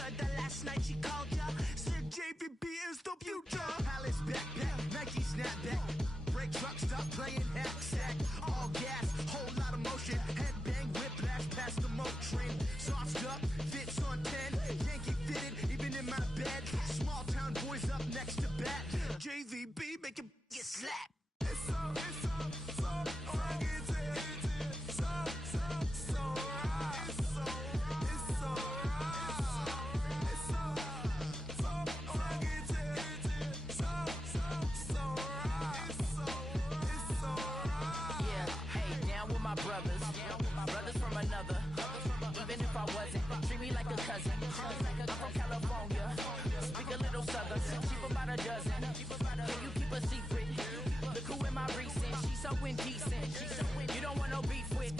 heard that last night she called ya. Said JVB is the future. Palace backpack, Nike snapback. Break truck, stop playing hack sack. All gas, whole lot of motion. Headbang, whiplash, past the mo train. Sauced up, fits on 10. Yankee fitted, even in my bed. Small town boys up next to bat. JVB make it get slapped. It's so brothers from another. Even if I wasn't, treat me like a cousin. I'm from California, speak a little southern. Cheap about a dozen. Can you keep a secret? Look who in my recent. She's so indecent. You don't want no beef with.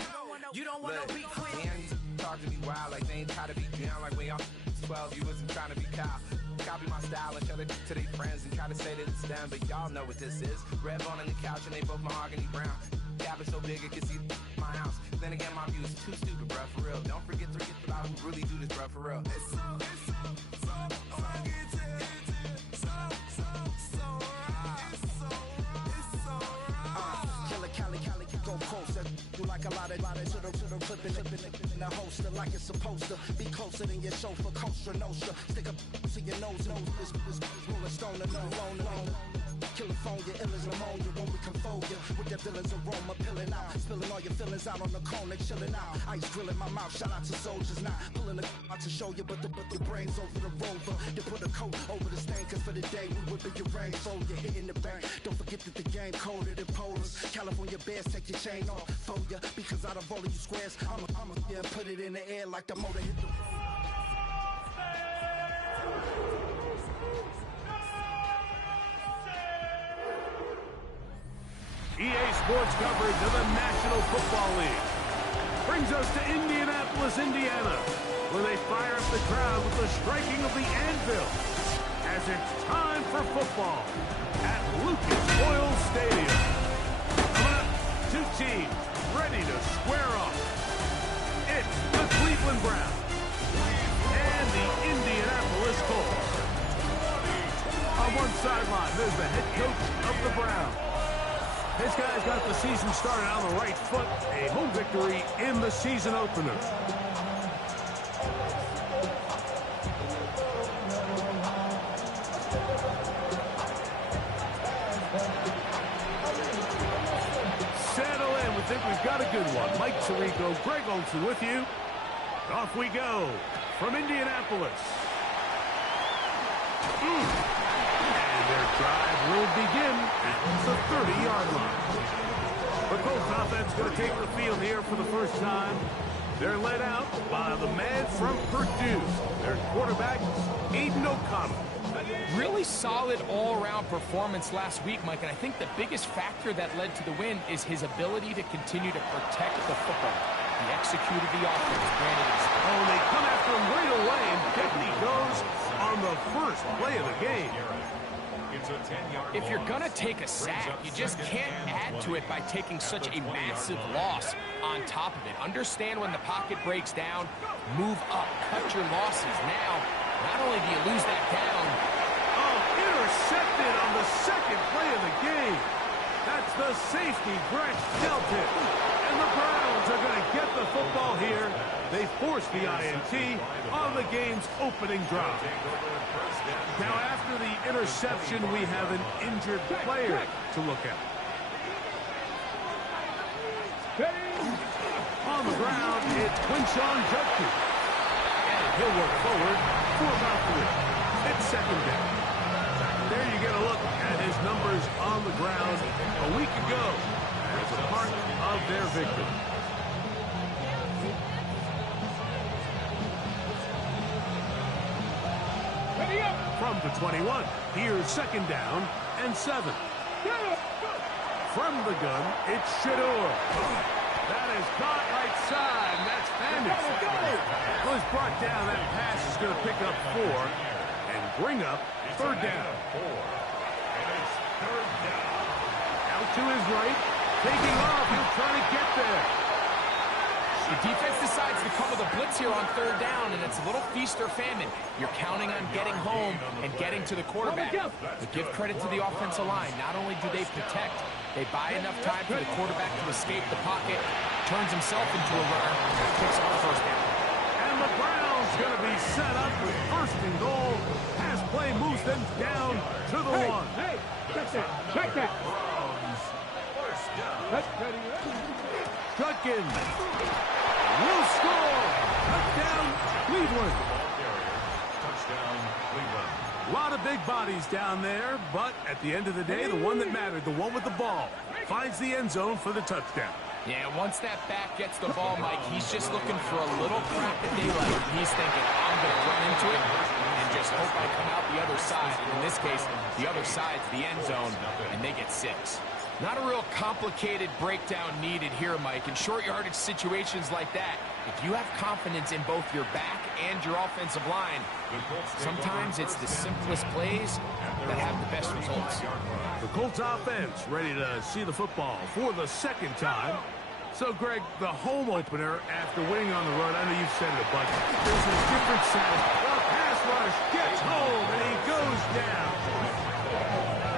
You don't want no beef with. Talk to me wild like they ain't try to be down like when y'all 12. You wasn't trying to be Kyle. Copy my style and show it to their friends and try to say that it's them, but y'all know what this is. Red bone on the couch and they both mahogany brown. Gap is so big it can see my house. Then again, my view is too stupid, bruh, for real. Don't forget about who really do this, bruh, for real. Cali, go closer. Do like a lot of to the flipping in the holster like it's supposed to be closer than your chauffeur. Coaster Nostra, stick up to your nose. This rolling stone alone. California, ill as pneumonia when we can fold ya. With that villain's aroma, pilling out. Spilling all your feelings out on the corner, chilling out. Ice grilling my mouth, shout out to soldiers. Not pulling the out to show you, but the brains over the rover. They put a coat over the stain, cause for the day we whipping your rain. Fold you, hitting the bank. Don't forget that the game colder than polars. California bears, take your chain off for ya. Because out of all of you squares, I'ma yeah, put it in the air like the motor hit the EA Sports coverage of the National Football League brings us to Indianapolis, Indiana, where they fire up the crowd with the striking of the anvil as it's time for football at Lucas Oil Stadium. Coming up, two teams ready to square off. It's the Cleveland Browns and the Indianapolis Colts. On one sideline, there's the head coach of the Browns. This guy's got the season started on the right foot. A home victory in the season opener. Settle in. We think we've got a good one. Mike Tirico, Greg Olson with you. Off we go from Indianapolis. Their drive will begin at the 30-yard line. The Colts offense going to take the field here for the first time. They're led out by the man from Purdue, their quarterback, Aiden O'Connell. Really solid all-around performance last week, Mike, and I think the biggest factor that led to the win is his ability to continue to protect the football. He executed the offense. Oh, they come after him right away, and down he goes on the first play of the game. If you're going to take a sack, you just can't add to it by taking such a massive loss on top of it. Understand when the pocket breaks down, move up, cut your losses. Now, not only do you lose that down. Oh, intercepted on the second play of the game. That's the safety, Brett Delton. And the Browns are going to get the football here. They force the INT on the game's opening drive. Now, after the interception, we have an injured player to look at. On the ground, it's Quinshawn Judkins. And he'll work forward for about 3. It's second down. There you get a look at his numbers on the ground a week ago as a part of their victory. From the 21, here's second down and 7. From the gun, it's Shador. That is caught right side, and that's Fandis. Was brought down. That pass is going to pick up 4 and bring up third down. Out to his right, taking off. He'll try to get there. The defense decides to come with a blitz here on third down, and it's a little feast or famine. You're counting on getting home and getting to the quarterback. But give credit to the offensive line. Not only do they protect, they buy enough time for the quarterback to escape the pocket, turns himself into a runner, and picks up the first down. And the Browns going to be set up with first and goal. Pass play moves them down to the one. Hey, check that. Judkins will score. Touchdown, Cleveland. A lot of big bodies down there, but at the end of the day, the one that mattered, the one with the ball, finds the end zone for the touchdown. Yeah, once that back gets the ball, Mike, he's just looking for a little crack of daylight. He's thinking, I'm going to run into it and just hope I come out the other side. In this case, the other side's the end zone, and they get 6. Not a real complicated breakdown needed here, Mike. In short yardage situations like that, if you have confidence in both your back and your offensive line, sometimes it's the simplest plays that have the best results. The Colts offense ready to see the football for the second time. So, Greg, the home opener after winning on the road, I know you've said it a bunch, there's a different sound. The pass rush gets home, and he goes down.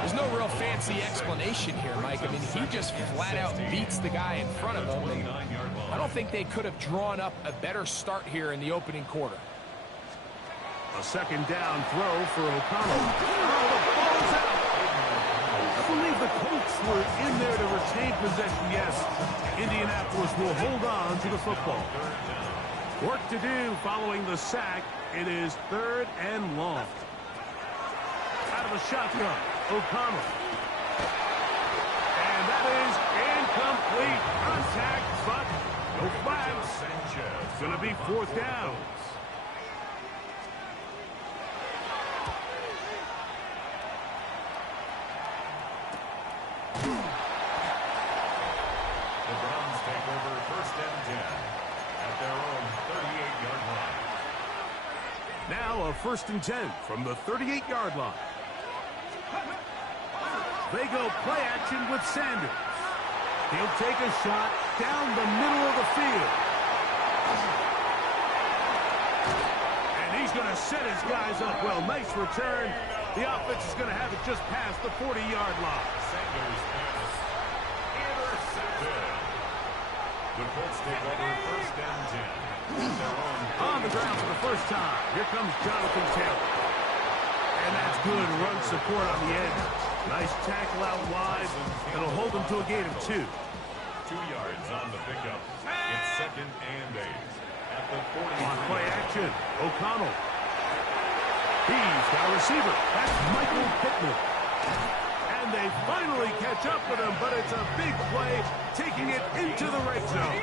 There's no real fancy explanation here, Mike. I mean, he just flat out beats the guy in front of him. And I don't think they could have drawn up a better start here in the opening quarter. A second down throw for O'Connell. Oh, the ball's out. I believe the Colts were in there to retain possession. Yes, Indianapolis will hold on to the football. Work to do following the sack. It is 3rd and long. Out of a shotgun, O'Connell. And that is incomplete. Contact, but no flags. It's going to be 4th down. The Browns take over 1st and 10 at their own 38-yard line. Now a 1st and 10 from the 38-yard line. They go play action with Sanders. He'll take a shot down the middle of the field. And he's going to set his guys up well. Nice return. The offense is going to have it just past the 40-yard line. Sanders pass intercepted. The Colts take over 1st and 10. On the ground for the first time. Here comes Jonathan Taylor. And that's good run support on the edge. Nice tackle out wide. That'll hold them to a gain of 2. 2 yards on the pickup. It's 2nd and 8 at the 40. On play action, O'Connell. He's got a receiver. That's Michael Pittman. And they finally catch up with him, but it's a big play, taking it into the red zone.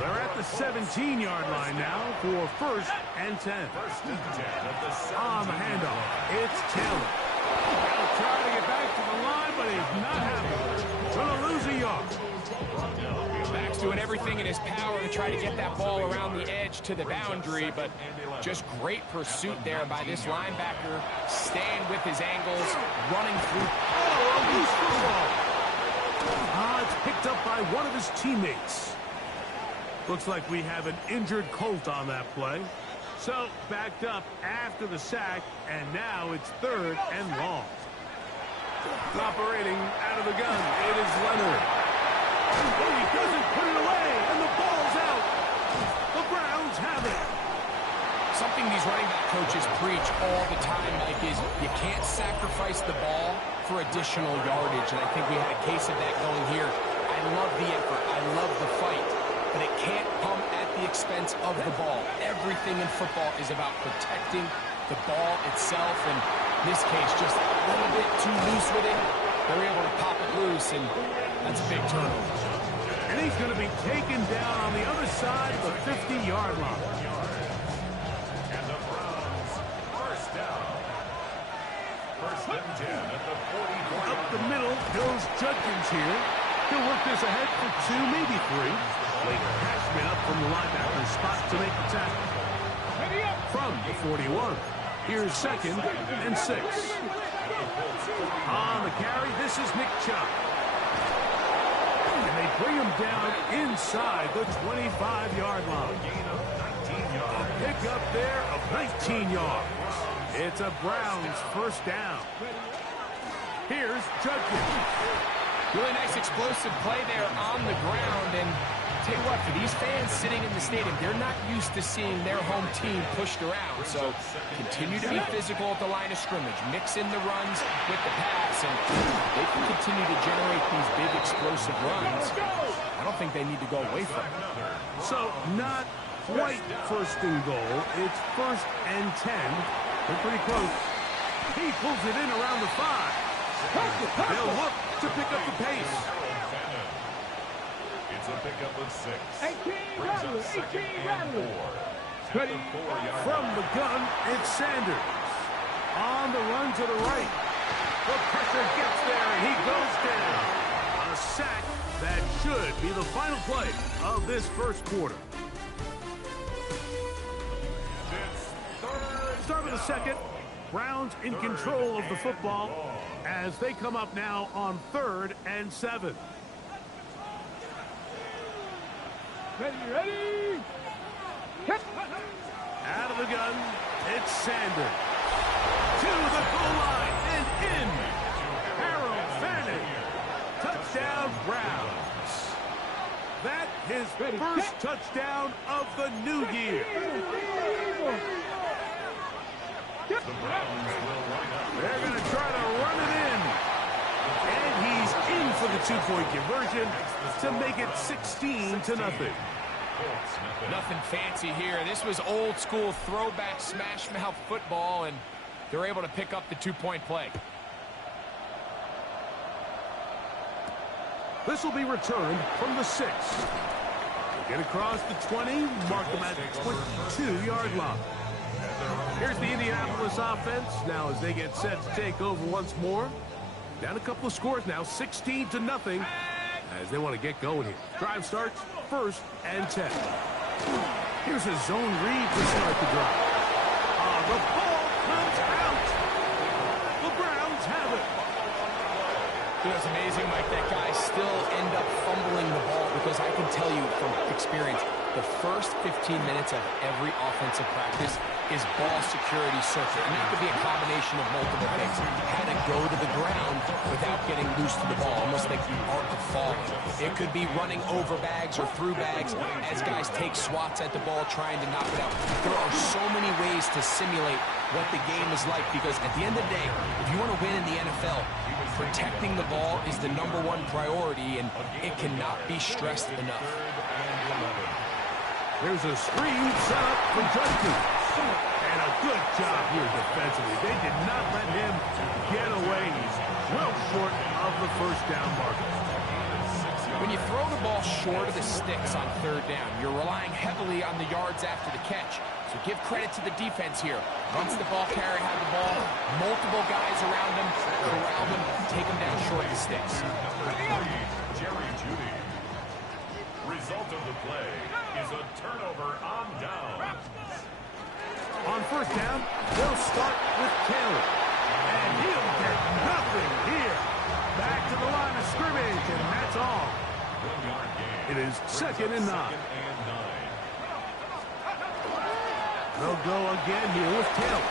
They're at the 17-yard line now for 1st and 10. 1st and 10 at the 17. On the handoff, it's Taylor. He'll try to get back to the line, but he's not happy. Gonna lose a yard. Max doing everything in his power to try to get that ball around the edge to the boundary, but just great pursuit there by this linebacker, staying with his angles, running through. Oh, a loose football. It's picked up by one of his teammates. Looks like we have an injured Colt on that play. So, backed up after the sack, and now it's 3rd and long. Operating out of the gun, it is Leonard. Oh, he doesn't put it away, and the ball's out. The Browns have it. Something these running back coaches preach all the time, Mike, is you can't sacrifice the ball for additional yardage, and I think we had a case of that going here. I love the effort. I love the fight. But it can't come at the expense of the ball. Everything in football is about protecting the ball itself, and in this case, just a little bit too loose with it. They're able to pop it loose, and that's a big turnover. And he's going to be taken down on the other side of the 50-yard line. And the Browns, 1st down. 1st and 10 at the 44. Up the middle goes Judkins here. He'll work this ahead for 2, maybe 3. Later, Cashman up from the linebacker's spot to make the tackle. From the 41, here's 2nd and 6. On the carry, this is Nick Chubb. And they bring him down inside the 25-yard line. A pickup there of 19 yards. It's a Browns first down. Here's Judkins. Really nice explosive play there on the ground. And tell you what, for these fans sitting in the stadium, they're not used to seeing their home team pushed around. So continue to be physical at the line of scrimmage. Mix in the runs with the pass, and they can continue to generate these big explosive runs. I don't think they need to go away from it. So not quite first and goal. It's first and 10. They're pretty close. He pulls it in around the 5. They'll look to pick up the pace. It's a pickup of 6. 18 Rattler, 18 Rattler. From the gun, it's Sanders. On the run to the right. The pressure gets there, and he goes down. A sack that should be the final play of this first quarter. Start of the second. Browns in control of the football as they come up now on 3rd and 7. Ready. Hit. Out of the gun, it's Sanders. To the goal line and in. Harold Fanning. Touchdown, Browns. That his first touchdown of the new year. They're going to try to run it in. And he's in for the 2-point conversion to make it 16-0. Nothing fancy here. This was old school throwback smash mouth football, and they're able to pick up the 2-point play. This will be returned from the 6. Get across the 20, mark them at the 22-yard line. Here's the Indianapolis offense now as they get set to take over once more. Down a couple of scores now, 16-0, as they want to get going here. Drive starts 1st and 10. Here's a zone read to start the drive. The ball comes out. The Browns have it. It's amazing, Mike, that guys still end up fumbling the ball, because I can tell you from experience, the first 15 minutes of every offensive practice is ball security circuit. And that could be a combination of multiple things. How to go to the ground without getting loose to the ball, almost like the art of falling. It could be running over bags or through bags as guys take swats at the ball trying to knock it out. There are so many ways to simulate what the game is like, because at the end of the day, if you want to win in the NFL, protecting the ball is the #1 priority, and it cannot be stressed enough. There's a screen set up for Judkins. And a good job here defensively. They did not let him get away. He's well short of the first down marker. When you throw the ball short of the sticks on 3rd down, you're relying heavily on the yards after the catch. So give credit to the defense here. Once the ball carrier had the ball, multiple guys around him, corral him, take him down short of the sticks. Jerry Jeudy. Result of the play is a turnover on down. On 1st down, they'll start with Taylor. And he'll get nothing here. Back to the line of scrimmage, and that's all. It is 2nd and 9. They'll go again here with Taylor.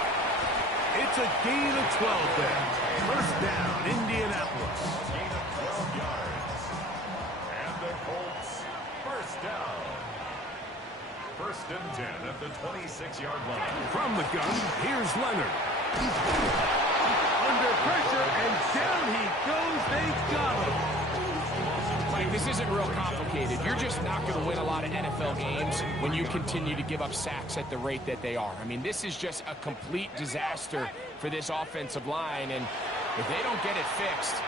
It's a gain of 12 there. 1st down, Indianapolis. Gain of 12 yards. And the Colts, 1st down. 1st and 10 at the 26-yard line. From the gun, here's Leonard. Under pressure, and down he goes. They got him. Mike, this isn't real complicated. You're just not going to win a lot of NFL games when you continue to give up sacks at the rate that they are. I mean, this is just a complete disaster for this offensive line, and if they don't get it fixed,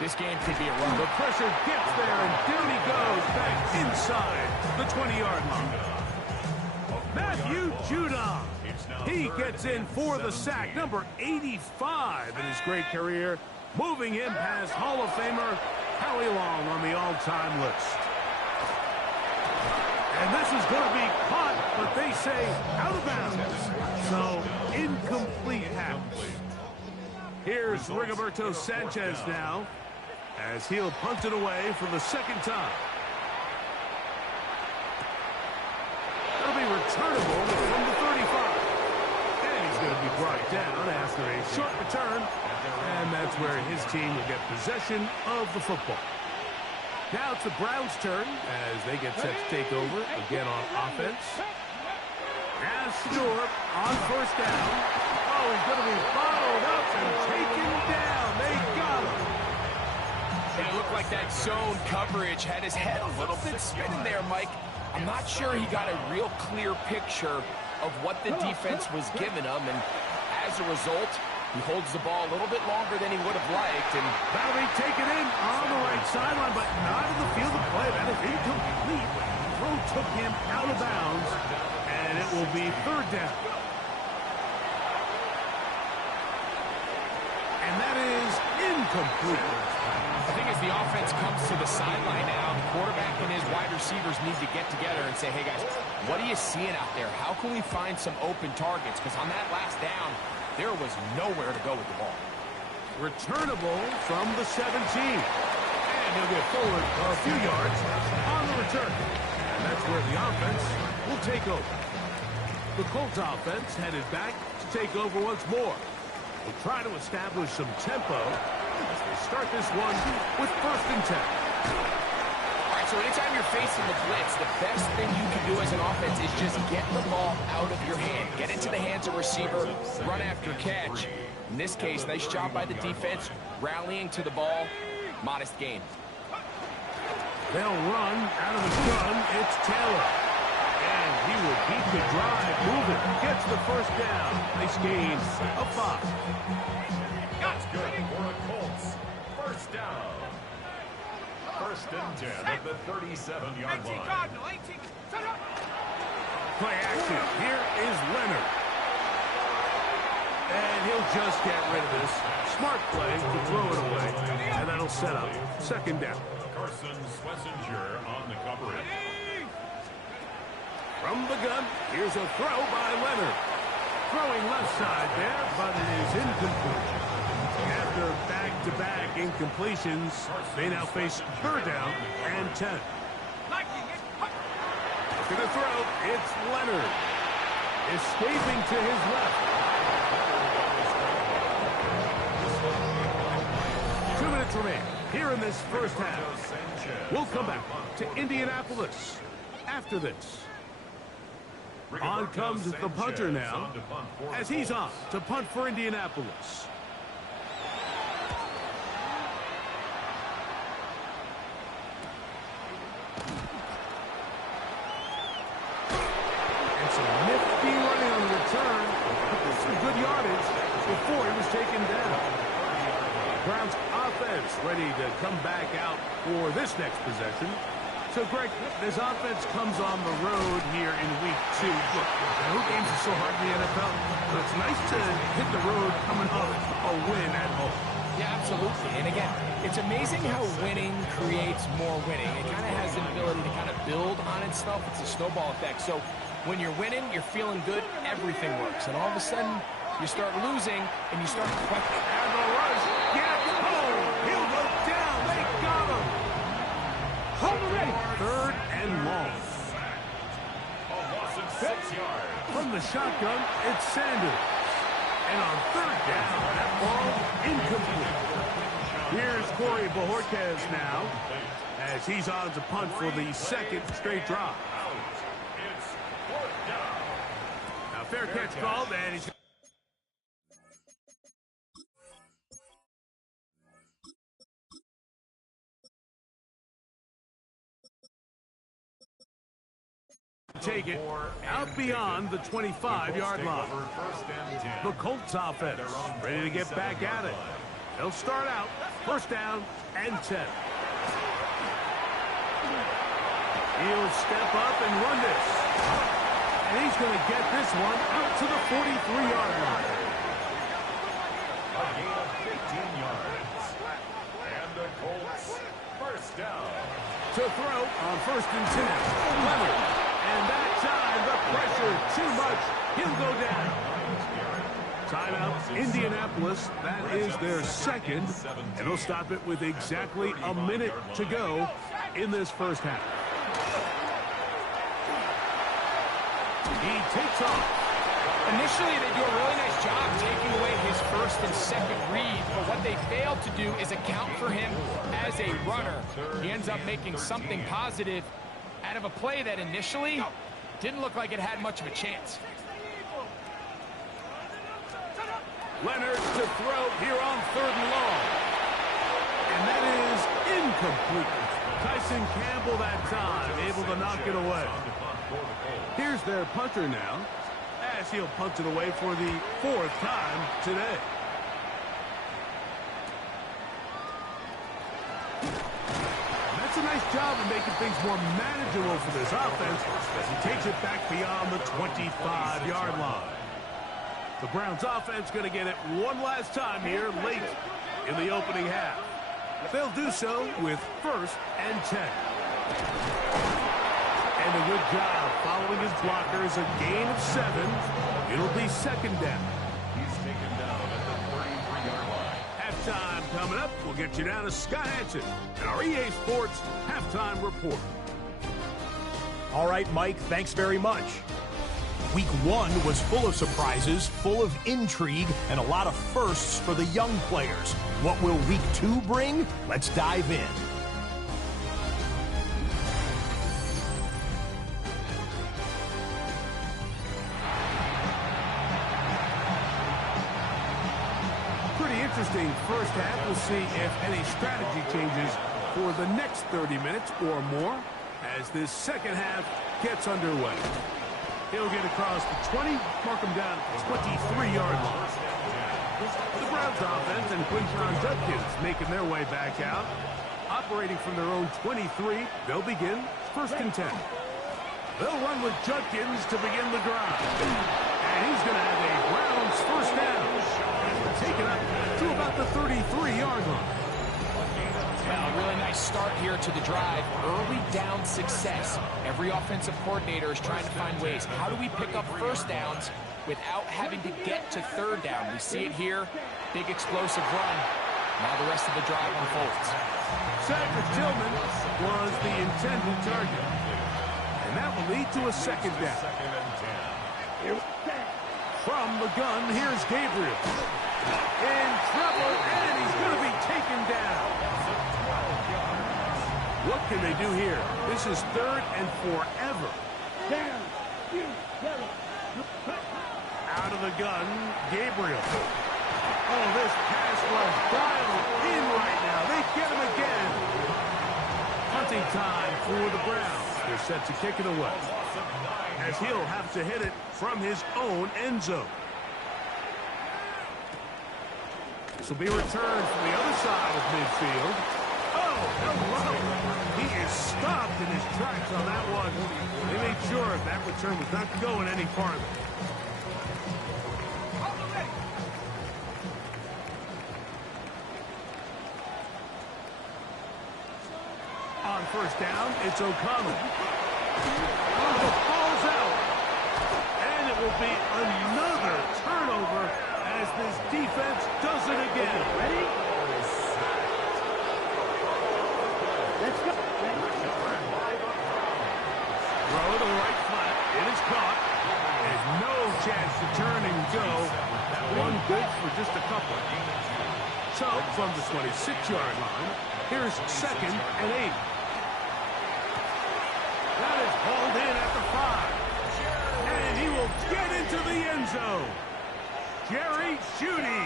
this game could be a run. The pressure gets there, and down he goes back inside the 20-yard line. Matthew Judon. He gets in for the sack, number 85 in his great career, moving him past Hall of Famer Howie Long on the all-time list. And this is going to be caught, but they say out of bounds. So, incomplete pass. Here's Rigoberto Sanchez now, as he'll punt it away for the 2nd time. returnable from the 35. And he's going to be brought down after a short return. And that's where his team will get possession of the football. Now it's the Browns' turn as they get set to take over again on offense. Now Stewart on first down. Oh, he's going to be followed up and taken down. They got him. It looked like that zone coverage had his head a little bit spinning there, Mike. I'm not sure he got a real clear picture of what the defense was giving him, and as a result, he holds the ball a little bit longer than he would have liked. And that'll be taken in on the right sideline, but not in the field of play. That is incomplete. The throw took him out of bounds, and it will be third down. And that is incomplete. I think as the offense comes to the sideline now, the quarterback and his wide receivers need to get together and say, hey, guys, what are you seeing out there? How can we find some open targets? Because on that last down, there was nowhere to go with the ball. Returnable from the 17. And he'll get forward a few yards on the return. And that's where the offense will take over. The Colts offense headed back to take over once more. We'll try to establish some tempo as they start this one with 1st and 10. All right, so anytime you're facing the blitz, the best thing you can do as an offense is just get the ball out of your hand. Get into the hands of receiver, run after catch. In this case, nice job by the defense, rallying to the ball. Modest gain. They'll run out of the gun. It's Taylor. And he will keep the drive moving. Gets the first down. Nice gain of 5. That's good for the Colts. First down. 1st and 10 at the 37-yard line. Play action. Here is Leonard. And he'll just get rid of this. Smart play to throw it away. And that'll set up 2nd down. Carson Schlesinger on the coverage. From the gun, here's a throw by Leonard. Throwing left side there, but it is incomplete. After back-to-back incompletions, they now face 3rd down and 10. To the throw, it's Leonard. Escaping to his left. 2 minutes remain here in this first half. We'll come back to Indianapolis after this. On comes the punter now, as he's on to punt for Indianapolis. And some nifty running on the return. Some good yardage before he was taken down. Browns offense ready to come back out for this next possession. So, Greg, this offense comes on the road here in week 2. Look, road games are so hard in the NFL, but it's nice to hit the road coming off a win at home. Yeah, absolutely. And again, it's amazing how winning creates more winning. It kind of has an ability to kind of build on itself. It's a snowball effect. So when you're winning, you're feeling good, everything works. And all of a sudden, you start losing, and you start questioning. And the rush. Yeah, oh, he'll go down. They got him. Ready. 3rd and long. A loss of 6 yards. From the shotgun, it's Sanders. And on 3rd down, that ball incomplete. Here's Corey Bojorquez now, as he's on to punt for the 2nd straight drive. It's 4th down. Now fair catch called, and he's... take it out beyond the 25-yard line. The Colts offense ready to get back at it. They'll start out 1st down and 10. He'll step up and run this. And he's going to get this one out to the 43-yard line. A gain of 15 yards. And the Colts 1st down. To throw on 1st and 10. Leonard. And that time, the pressure too much. He'll go down. Timeout, Indianapolis. That is their 2nd. And they'll stop it with exactly a minute to go in this first half. He takes off. Initially, they do a really nice job taking away his first and second read, but what they fail to do is account for him as a runner. He ends up making something positive out of a play that initially didn't look like it had much of a chance. Leonard to throw here on 3rd and long. And that is incomplete. Tyson Campbell that time, able to knock it away. Here's their punter now, as he'll punt it away for the 4th time today. That's a nice job of making things more manageable for this offense as he takes it back beyond the 25-yard line. The Browns offense going to get it one last time here late in the opening half. They'll do so with 1st and 10. And a good job following his blockers, a gain of 7. It'll be 2nd down. He's taken down at the 33-yard line. Halftime coming up. We'll get you down to Scott Hansen and our EA Sports Halftime Report. All right, Mike, thanks very much. Week 1 was full of surprises, full of intrigue, and a lot of firsts for the young players. What will Week 2 bring? Let's dive in. Pretty interesting first half. We'll see if any strategy changes for the next 30 minutes or more as this second half gets underway. He'll get across the 20, mark him down at the 23-yard line. The Browns offense and Quinton Judkins making their way back out. Operating from their own 23, they'll begin 1st and 10. They'll run with Judkins to begin the drive. And he's going to have a Browns 1st down. Taken up to about the 33-yard line. Well, a really nice start here to the drive. Early down success. Every offensive coordinator is trying to find ways. How do we pick up 1st downs without having to get to 3rd down? We see it here. Big explosive run. Now the rest of the drive unfolds. Cedric Tillman was the intended target. And that will lead to a 2nd down. From the gun, here's Gabriel. In trouble, and he's going to be taken down. What can they do here? This is 3rd and forever. Out of the gun, Gabriel. Oh, this pass was dialed in right now. They get him again. Hunting time for the Browns. They're set to kick it away, as he'll have to hit it from his own end zone. This will be returned from the other side of midfield. Oh, hello. He is stopped in his tracks on that one. They made sure that return was not going any farther. On 1st down, it's O'Connell. Oh, the ball's out. And it will be another turnover as this defense does it again. Ready? Let's go. Throw to the right flat. It is caught. There's no chance to turn and go. That one good for just a couple. So, from the 26-yard line, here's 2nd and 8. That is hauled in at the 5. And he will get into the end zone. Jerry Jeudy.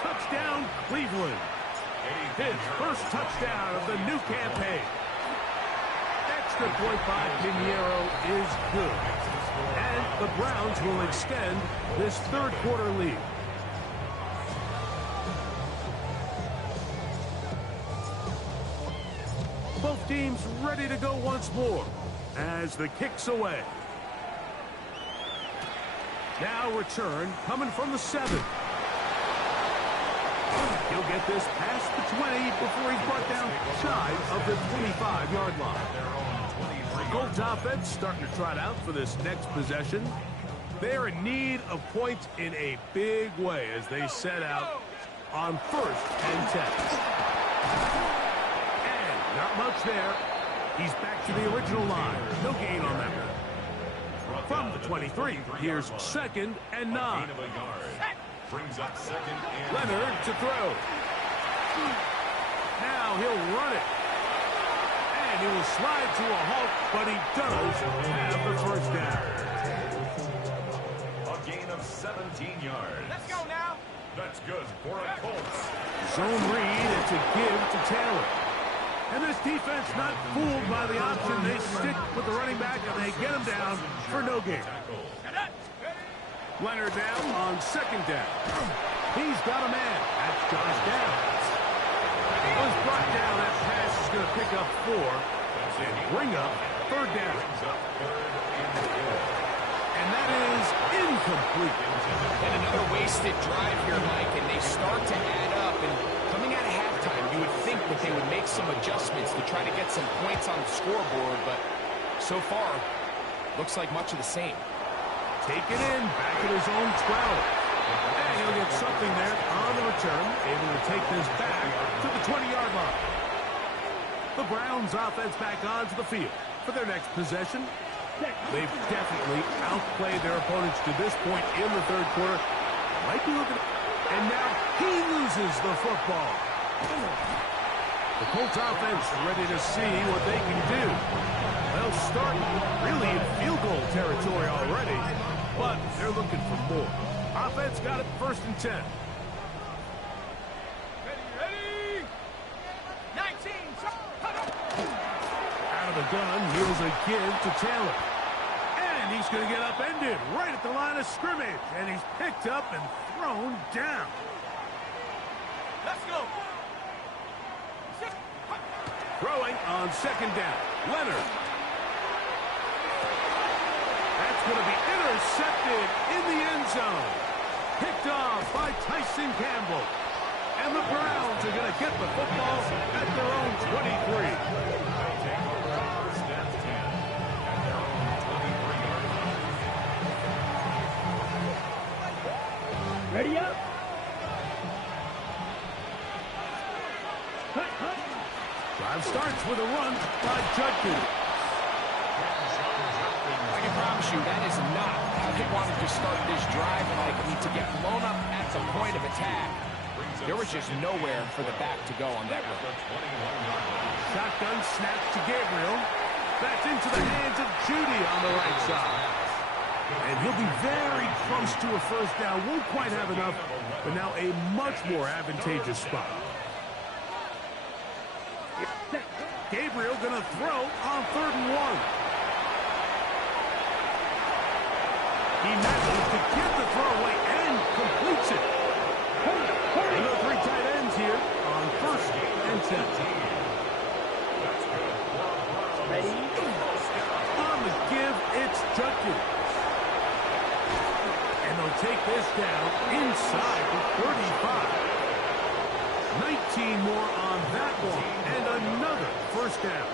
Touchdown, Cleveland. His 1st touchdown of the new campaign. Extra point by Pinheiro is good. And the Browns will extend this 3rd quarter lead. Both teams ready to go once more as the kick's away. Now return coming from the 7. He'll get this past the 20 before he's brought down shy of the 25-yard line. Colts offense starting to trot out for this next possession. They're in need of points in a big way as they set out on 1st and 10. And not much there. He's back to the original line. No gain on that one. From the 23, here's 2nd and 9. Brings up 2nd and Leonard to throw. Now he'll run it. And he will slide to a halt, but he does have the first down. A gain of 17 yards. Let's go now. That's good for a Colts. Zone read and to give to Taylor. And this defense not fooled by the option. They stick with the running back and they get him down for no gain. Leonard down on 2nd down. He's got a man. That's Josh Downs. It was brought down. That pass is going to pick up 4 and bring up 3rd down. And that is incomplete. And another wasted drive here, Mike, and they start to add up. And coming out of halftime, you would think that they would make some adjustments to try to get some points on the scoreboard, but so far, looks like much of the same. Take it in, back at his own 12. And he'll get something there on the return, able to take this back to the 20-yard line. The Browns offense back onto the field for their next possession. They've definitely outplayed their opponents to this point in the 3rd quarter. Might be looking, and now he loses the football. The Colts offense ready to see what they can do. They'll start really in field goal territory already, but they're looking for more. Offense got it 1st and 10. Ready? 19. Out of the gun, here's a give to Taylor. And he's going to get upended right at the line of scrimmage. And he's picked up and thrown down. Let's go. Throwing on 2nd down. Leonard. That's going to be intercepted in the end zone. Picked off by Tyson Campbell. And the Browns are going to get the football at their own 23. Ready up. Drive starts with a run by Judkins. I can promise you that is not how they wanted to start this drive, Mike. To get blown up at the point of attack. There was just nowhere for the back to go on that run. Shotgun snap to Gabriel. That's into the hands of Judy on the right side. And he'll be very close to a first down. Won't quite have enough, but now a much more advantageous spot. Gabriel going to throw on 3rd and 1. He manages to get the throw away and completes it. And the 3 tight ends here on 1st and 10. Ready? On the give, it's Judkins. And they'll take this down inside the 35. 19 more on that one. And another first down.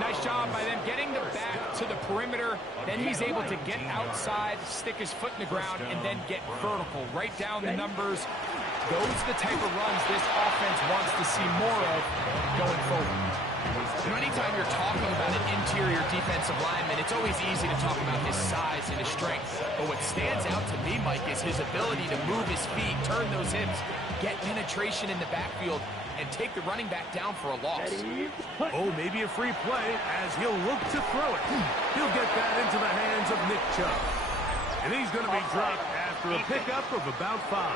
Nice job by them getting the back to the perimeter. Then he's able to get outside, stick his foot in the ground, and then get vertical. Right down the numbers. Those are the type of runs this offense wants to see more of going forward. You know, anytime you're talking about an interior defensive lineman, it's always easy to talk about his size and his strength. But what stands out to me, Mike, is his ability to move his feet, turn those hips, get penetration in the backfield, and take the running back down for a loss. Oh, maybe a free play as he'll look to throw it. He'll get that into the hands of Nick Chubb. And he's going to be dropped after a pickup of about 5.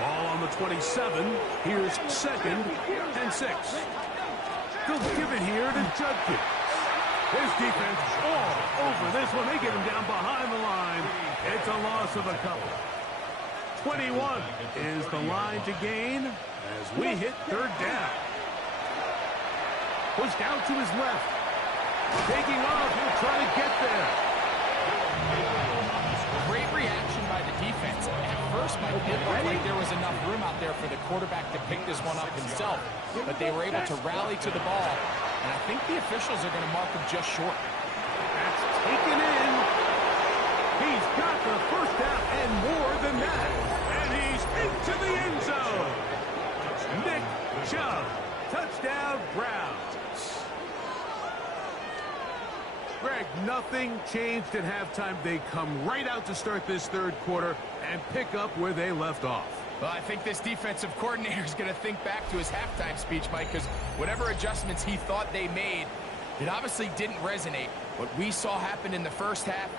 Ball on the 27. Here's 2nd and 6. They'll give it here to Judkins. His defense all over this one. They get him down behind the line. It's a loss of a couple. 21 is the line to gain as we hit 3rd down. Pushed out to his left. Taking off. He'll try to get there. Great reaction by the defense. At first, Mike, it looked like there was enough room out there for the quarterback to pick this one up himself. But they were able to rally to the ball. And I think the officials are going to mark him just short. That's taken in. He's got the first down and more than that. And he's into the end zone. Nick Chubb. Touchdown, Browns. Greg, nothing changed at halftime. They come right out to start this third quarter and pick up where they left off. Well, I think this defensive coordinator is going to think back to his halftime speech, Mike, because whatever adjustments he thought they made, it obviously didn't resonate. What we saw happen in the first half,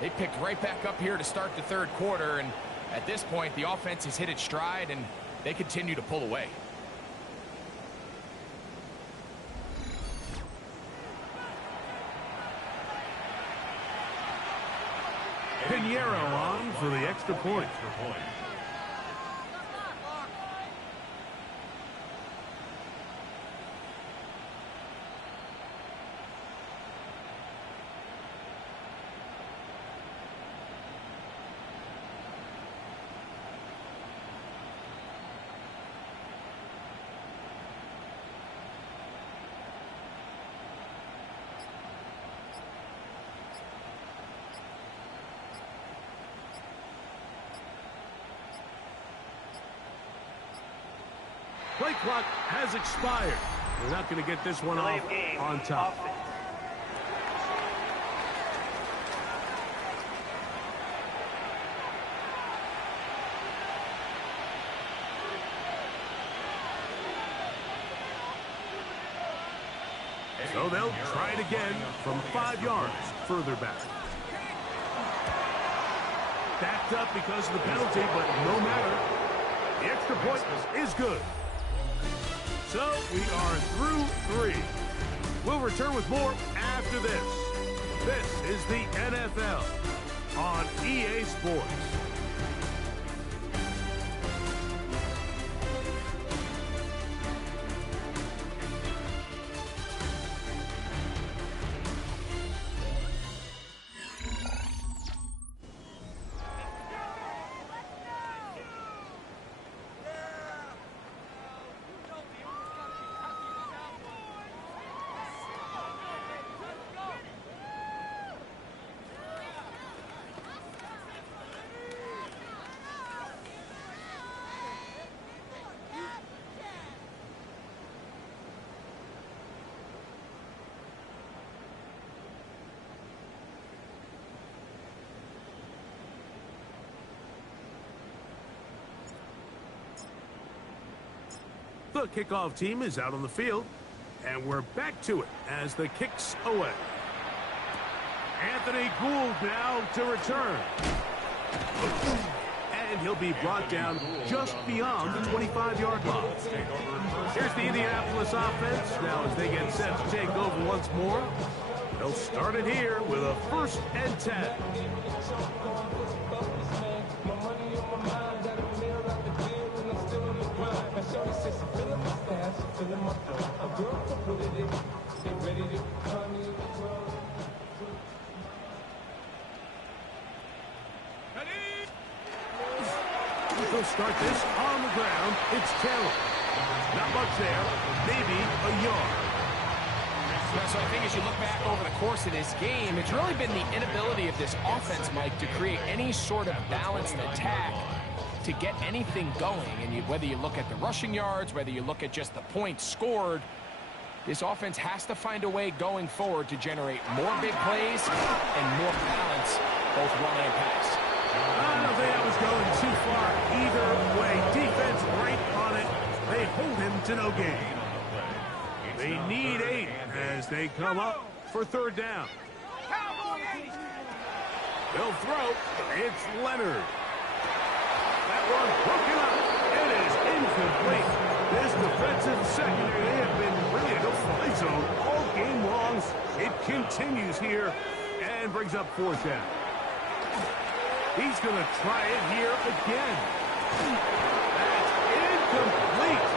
they picked right back up here to start the third quarter, and at this point, the offense has hit its stride, and they continue to pull away. Pinheiro on for the extra point. Play clock has expired. We're not going to get this one off on top. So they'll try it again from 5 yards further back. Backed up because of the penalty, but no matter. The extra point is good. So we are through 3. We'll return with more after this. This is the NFL on EA Sports. The kickoff team is out on the field, and we're back to it as the kick's away. Anthony Gould now to return. And he'll be brought down just beyond the 25-yard line. Here's the Indianapolis offense. Now as they get set to take over once more, they'll start it here with a 1st and 10. They'll start this on the ground. It's Taylor. Not much there. Maybe a yard. So I think as you look back over the course of this game, it's really been the inability of this offense, Mike, to create any sort of balanced attack to get anything going. And whether you look at the rushing yards, whether you look at just the points scored, this offense has to find a way going forward to generate more big plays and more balance, both run and pass. I don't think I was going too far either way. Defense right on it. They hold him to no gain. They need 8 as they come up for 3rd down. They'll throw. It's Leonard. That one broken up. It is incomplete. This defensive secondary, they have been really in a fly zone all game long. It continues here and brings up 4th down. He's going to try it here again. That's incomplete.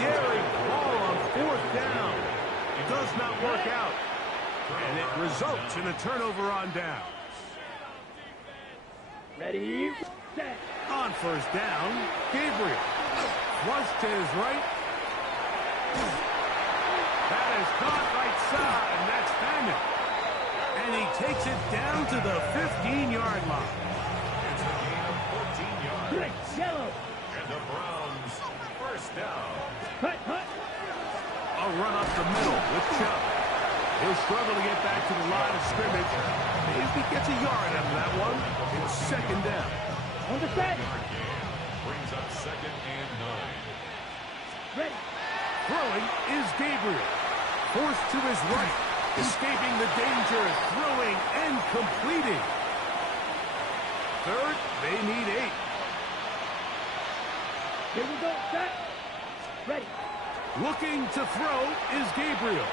Daring ball on 4th down. It does not work out. And it results in a turnover on downs. Ready, set. On 1st down, Gabriel. Flush to his right. That is caught right side, and that's Fannin. And he takes it down to the 15-yard line. It's a gain of 14 yards. Red, yellow. And the Browns first down. Hut, hut. A run up the middle with Chubb. He'll struggle to get back to the line of scrimmage. If he gets a yard out of that one, it's second down. On the set. Yard gain brings up 2nd and 9. Ready. Throwing is Gabriel. Forced to his right. Escaping the danger, throwing and completing. Third, they need 8. Here we go. Set. Ready. Looking to throw is Gabriel.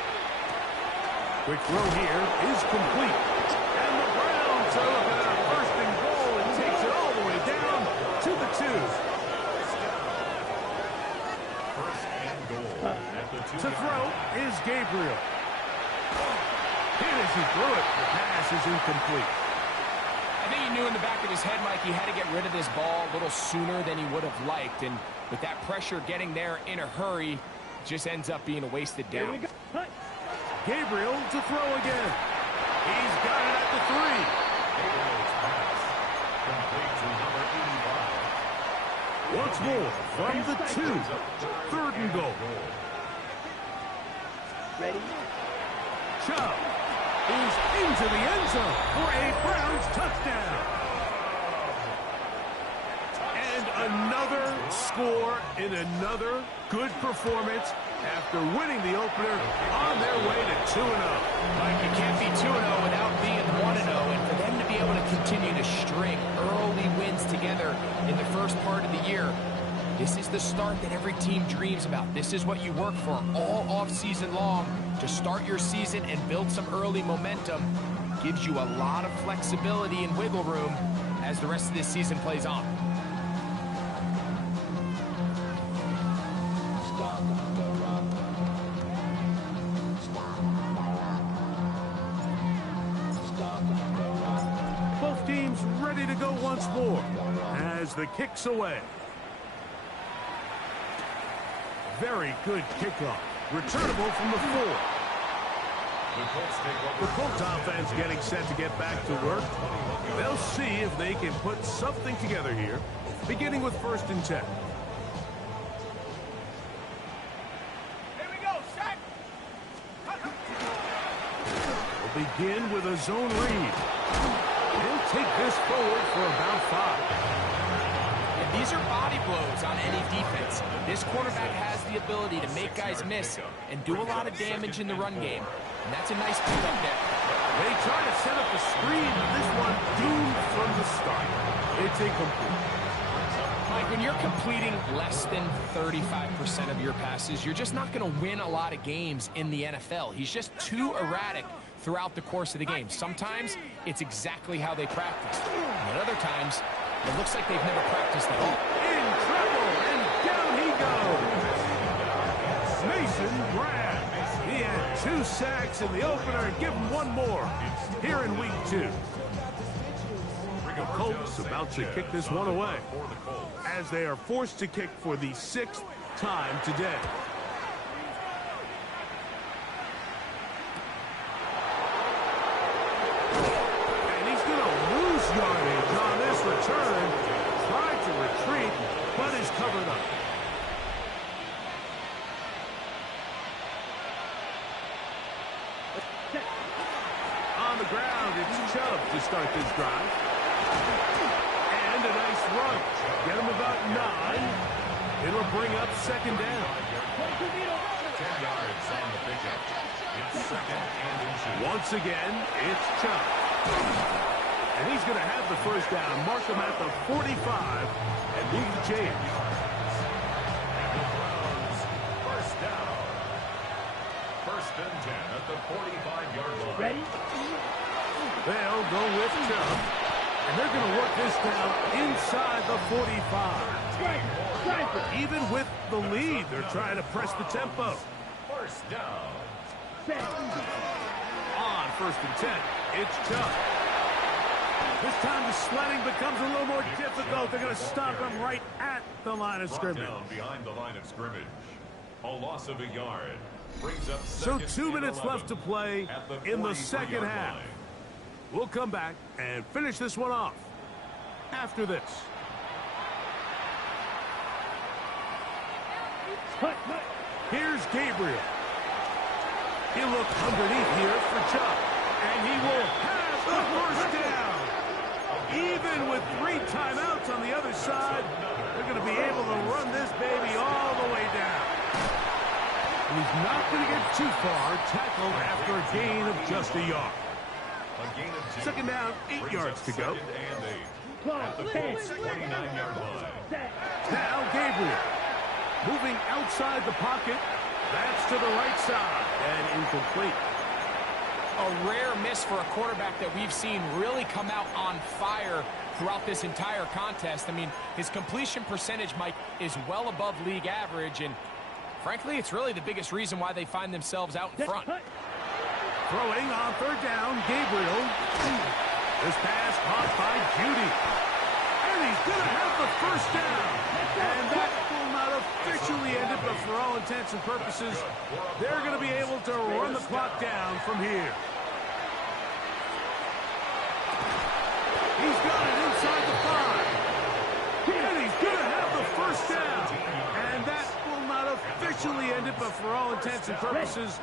Quick throw here is complete. And the Browns are looking at a 1st and goal and takes it all the way down to the 2. First and goal at the 2. To throw is Gabriel. Hit as he threw it. The pass is incomplete. I think he knew in the back of his head, Mike, he had to get rid of this ball a little sooner than he would have liked. And with that pressure getting there in a hurry, it just ends up being a wasted Here we down. go. Hut. Gabriel to throw again. He's got it at the 3. Gabriel's pass complete to number 85. Once more from the 2. 3rd and goal. Ready. Chubb is into the end zone for a Browns touchdown. And another score in another good performance after winning the opener on their way to 2-0. Mike, you can't be 2-0 without being 1-0, and for them to be able to continue to string early wins together in the first part of the year, this is the start that every team dreams about. This is what you work for all off-season long to start your season and build some early momentum. Gives you a lot of flexibility and wiggle room as the rest of this season plays on. Both teams ready to go once more as the kick's away. Very good kickoff. Returnable from the 4. The Colts offense getting set to get back to work. They'll see if they can put something together here, beginning with 1st and 10. Here we go, set! We'll begin with a zone read. He'll take this forward for about 5. And these are body blows on any defense. This quarterback has the ability to make guys miss and do a lot of damage in the run game. And that's a nice pickup there. They try to set up a screen, but this one doomed from the start. It's incomplete. Mike, when you're completing less than 35% of your passes, you're just not going to win a lot of games in the NFL. He's just too erratic throughout the course of the game. Sometimes it's exactly how they practice. And at other times, it looks like they've never practiced at all. In trouble, and down he goes. Mason Graham. He had 2 sacks in the opener and give him 1 more here in week 2. The Colts about to kick this one away as they are forced to kick for the 6th time today. And he's going to lose yardage on this return. Tried to retreat, but is covered up. On the ground, it's Chubb to start this drive. And a nice run. Get him about 9. It'll bring up 2nd down. 10 yards on the pickup. It's 2nd and inches. Once again, it's Chubb. And he's going to have the 1st down. Mark him at the 45 and move the chains. First down. 1st and 10 at the 45-yard line. Ready? They'll go with Chubb. And they're going to work this down inside the 45. Even with the lead, they're trying to press the tempo. First down. On 1st and 10, it's Chubb. This time the sledding becomes a little more difficult. They're going to stop him right at the line of Brought scrimmage. down behind the line of scrimmage. A loss of a yard. Brings up So 2nd 2 and minutes 11 left to play at the in the 43-yard second half. line. We'll come back and finish this one off after this. Here's Gabriel. He'll look underneath here for Chubb, and he will have the first down. Even with 3 timeouts on the other side, they're going to be able to run this baby all the way down. He's not going to get too far, tackled after a gain of just a yard. Second down, 8 yards to go. At the Colts' 29-yard line. Now Gabriel. Moving outside the pocket. That's to the right side and incomplete. A rare miss for a quarterback that we've seen really come out on fire throughout this entire contest. I mean, his completion percentage, Mike, is well above league average, and frankly, it's really the biggest reason why they find themselves out in front. Throwing on third down, Gabriel. This pass caught by Judy. And he's going to have the first down. And that will not officially end it, but for all intents and purposes, they're going to be able to run the clock down from here. He's got it inside the 5. And he's going to have the first down. And that will not officially end it, but for all intents and purposes,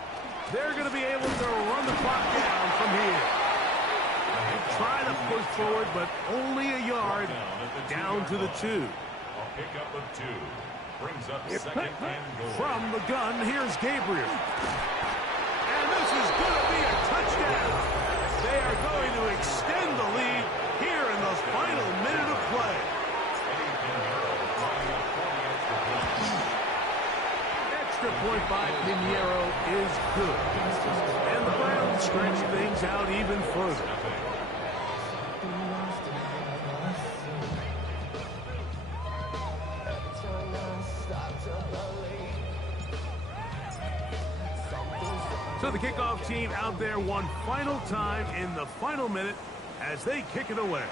they're going to be able to run the clock down from here. Try to push forward, but only a yard down to the 2. A pickup of 2. Brings up second and goal. From the gun, here's Gabriel. And this is going to be a touchdown. They are going to extend the lead here in the final minute of play. Extra point by Pinheiro is good. And the Browns stretch things out even further. So the kickoff team out there one final time in the final minute as they kick it away.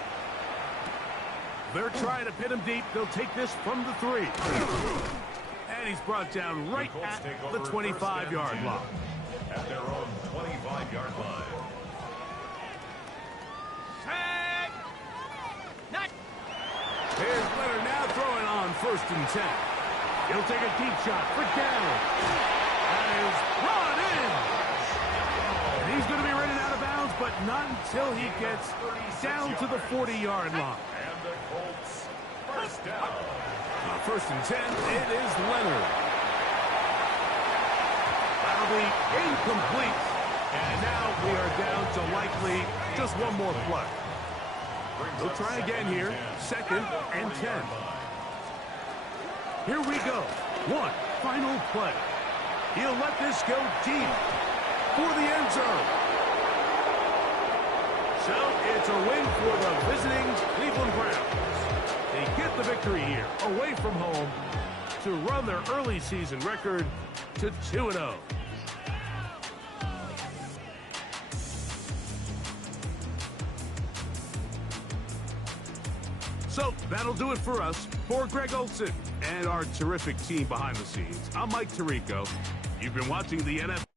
They're trying to pin him deep. They'll take this from the 3. And he's brought down right at the 25-yard line. At their own 25-yard line. Here's Leonard now throwing on 1st and 10. He'll take a deep shot for down. That is brought in. And he's going to be running out of bounds, but not until he gets down to the 40-yard line. And the Colts first down. 1st and 10, it is Leonard. That'll be incomplete. And now we are down to likely just one more play. We'll try again here. 2nd and 10. Here we go. One final play. He'll let this go deep for the end zone. So it's a win for the visiting Cleveland Browns. They get the victory here, away from home, to run their early season record to 2-0. So that'll do it for us. For Greg Olson and our terrific team behind the scenes, I'm Mike Tirico. You've been watching the NFL.